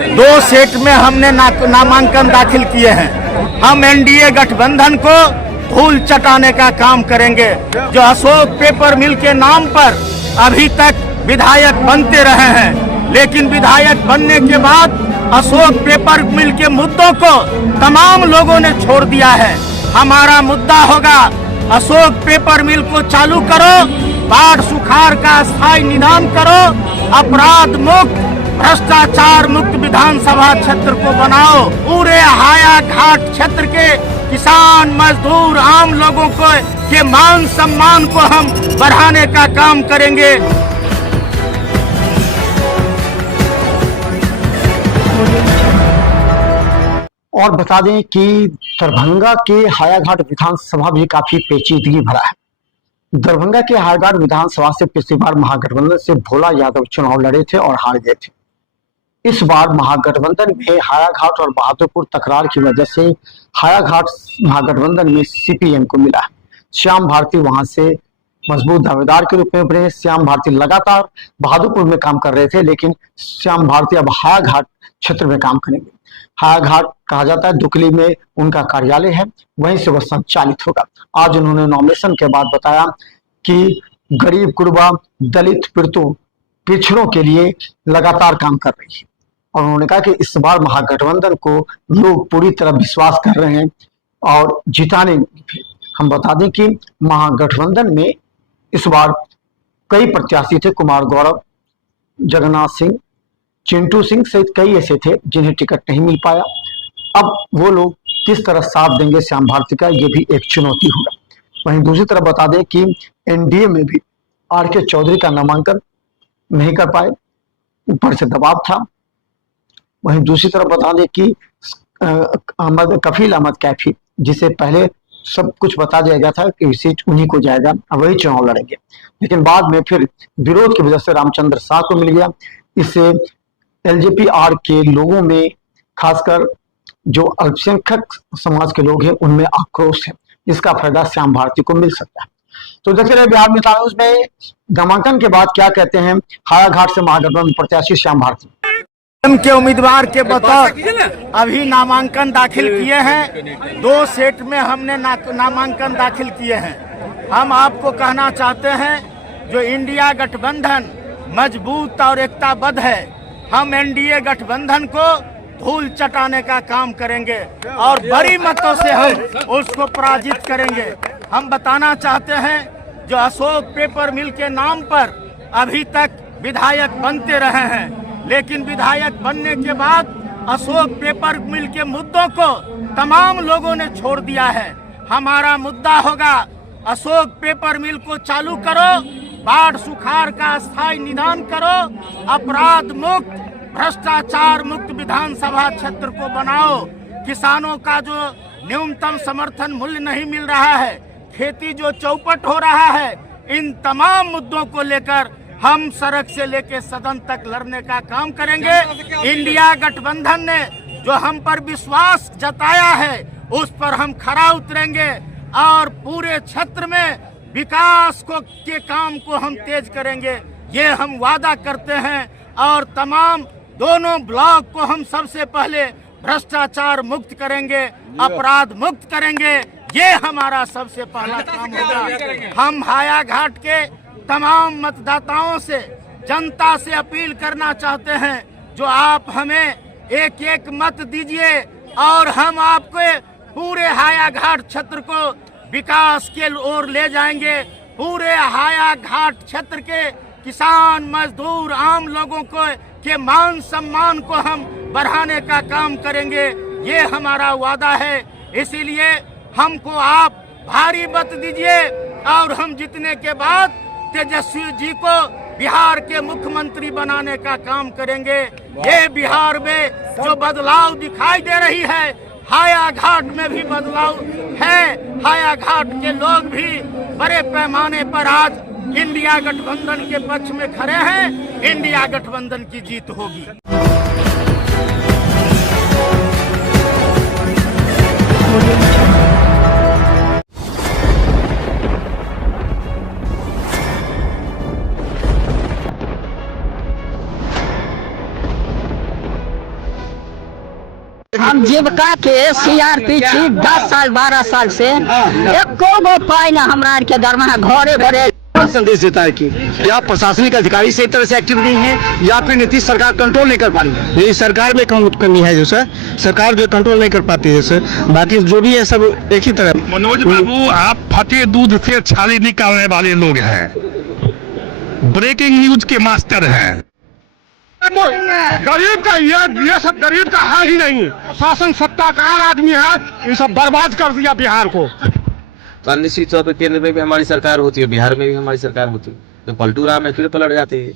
दो सेट में हमने नामांकन दाखिल किए हैं। हम एनडीए गठबंधन को धूल चटाने का काम करेंगे। जो अशोक पेपर मिल के नाम पर अभी तक विधायक बनते रहे हैं, लेकिन विधायक बनने के बाद अशोक पेपर मिल के मुद्दों को तमाम लोगों ने छोड़ दिया है। हमारा मुद्दा होगा अशोक पेपर मिल को चालू करो, बाढ़ सुखाड़ का स्थायी निदान करो, अपराध मुक्त भ्रष्टाचार मुक्त विधानसभा क्षेत्र को बनाओ। पूरे हाया घाट क्षेत्र के किसान मजदूर आम लोगों को के मान सम्मान को हम बढ़ाने का काम करेंगे। और बता दें कि दरभंगा के हायाघाट विधानसभा भी काफी पेचीदगी भरा है। दरभंगा के हायाघाट विधानसभा से पिछली बार महागठबंधन से भोला यादव चुनाव लड़े थे और हार गए थे। इस बार महागठबंधन में हायाघाट और बहादुरपुर तकरार की वजह से हायाघाट महागठबंधन में सीपीएम को मिला है। श्याम भारती वहां से मजबूत दावेदार के रूप में उभरे। श्याम भारती लगातार बहादुरपुर में काम कर रहे थे, लेकिन श्याम भारती अब हायाघाट क्षेत्र में काम करेंगे। हायाघाट कहा जाता है दुकली में उनका कार्यालय है, वहीं से वह संचालित होगा। आज उन्होंने नॉमिनेशन के बाद बताया कि गरीब गुरबा दलित पिछड़ों के लिए लगातार काम कर रही है। और उन्होंने कहा कि इस बार महागठबंधन को लोग पूरी तरह विश्वास कर रहे हैं और जिताने। हम बता दें कि महागठबंधन में इस बार कई प्रत्याशी थे। कुमार गौरव, जगन्नाथ सिंह, चिंटू सिंह सहित कई ऐसे थे जिन्हें टिकट नहीं मिल पाया। अब वो लोग किस तरह साथ देंगे श्याम भारती का, ये भी एक चुनौती होगा। वहीं दूसरी तरफ बता दें कि एनडीए में भी आर.के. चौधरी का नामांकन नहीं कर पाए, ऊपर से दबाव था। वहीं दूसरी तरफ बता दें कि कफील अहमद कैफी, जिसे पहले सब कुछ बता दिया गया था कि सीट उन्हीं को जाएगा, अब वही चुनाव लड़ेंगे, लेकिन बाद में फिर विरोध की वजह से रामचंद्र शाह को मिल गया। इससे एलजेपी आर के लोगों में, खासकर जो अल्पसंख्यक समाज के लोग हैं, उनमें आक्रोश है। इसका फायदा श्याम भारती को मिल सकता है। तो देखते रहे बिहार मिसाल उसमें नामांकन के बाद क्या कहते हैं हायाघाट से महागठबंधन प्रत्याशी श्याम भारती के उम्मीदवार के बतौर अभी नामांकन दाखिल किए हैं। दो सेट में हमने नामांकन दाखिल किए हैं। हम आपको कहना चाहते हैं जो इंडिया गठबंधन मजबूत और एकताबद्ध है, हम एनडीए गठबंधन को धूल चटाने का काम करेंगे और बड़ी मतों से हम उसको पराजित करेंगे। हम बताना चाहते हैं जो अशोक पेपर मिल के नाम पर अभी तक विधायक बनते रहे हैं, लेकिन विधायक बनने के बाद अशोक पेपर मिल के मुद्दों को तमाम लोगों ने छोड़ दिया है। हमारा मुद्दा होगा अशोक पेपर मिल को चालू करो, बाढ़ सुखाड़ का स्थायी निदान करो, अपराध मुक्त भ्रष्टाचार मुक्त विधानसभा क्षेत्र को बनाओ। किसानों का जो न्यूनतम समर्थन मूल्य नहीं मिल रहा है, खेती जो चौपट हो रहा है, इन तमाम मुद्दों को लेकर हम सड़क से लेकर सदन तक लड़ने का काम करेंगे। इंडिया गठबंधन ने जो हम पर विश्वास जताया है, उस पर हम खरा उतरेंगे और पूरे क्षेत्र में विकास के काम को हम तेज करेंगे, ये हम वादा करते हैं। और तमाम दोनों ब्लॉक को हम सबसे पहले भ्रष्टाचार मुक्त करेंगे, अपराध मुक्त करेंगे, ये हमारा सबसे पहला काम होगा। हम हायाघाट के तमाम मतदाताओं से, जनता से अपील करना चाहते हैं जो आप हमें एक एक मत दीजिए और हम आपके पूरे हायाघाट क्षेत्र को विकास के ओर ले जाएंगे। पूरे हायाघाट क्षेत्र के किसान मजदूर आम लोगों को के मान सम्मान को हम बढ़ाने का काम करेंगे, ये हमारा वादा है। इसीलिए हमको आप भारी मत दीजिए और हम जीतने के बाद तेजस्वी जी को बिहार के मुख्यमंत्री बनाने का काम करेंगे। ये बिहार में जो बदलाव दिखाई दे रही है, हायाघाट में भी बदलाव है। हायाघाट के लोग भी बड़े पैमाने पर आज इंडिया गठबंधन के पक्ष में खड़े हैं। इंडिया गठबंधन की जीत होगी। हम जीविका के CRPC 10 साल 12 साल से एको गो पाई ना हमरा के दरमाहा घरे घरे संदेश देता है कि या प्रशासनिक अधिकारी सही तरह से एक्टिव नहीं है या फिर नीतीश सरकार कंट्रोल नहीं कर पा रही है। ये सरकार में कमी है जो सर, सरकार जो कंट्रोल नहीं कर पाती है सर, बाकी जो भी है सब एक ही तरह। मनोज बाबू, आप फटे दूध से छाली निकालने वाले लोग हैं, ब्रेकिंग न्यूज के मास्टर हैं। गरीब का ये सब गरीब का है ही नहीं। शासन सत्ताकार आदमी है, ये सब बर्बाद कर दिया बिहार को। तो निश्चित तौर पर केंद्र में भी हमारी सरकार होती है, बिहार में भी हमारी सरकार होती है, तो पलटू राम है फिर पलट जाते हैं।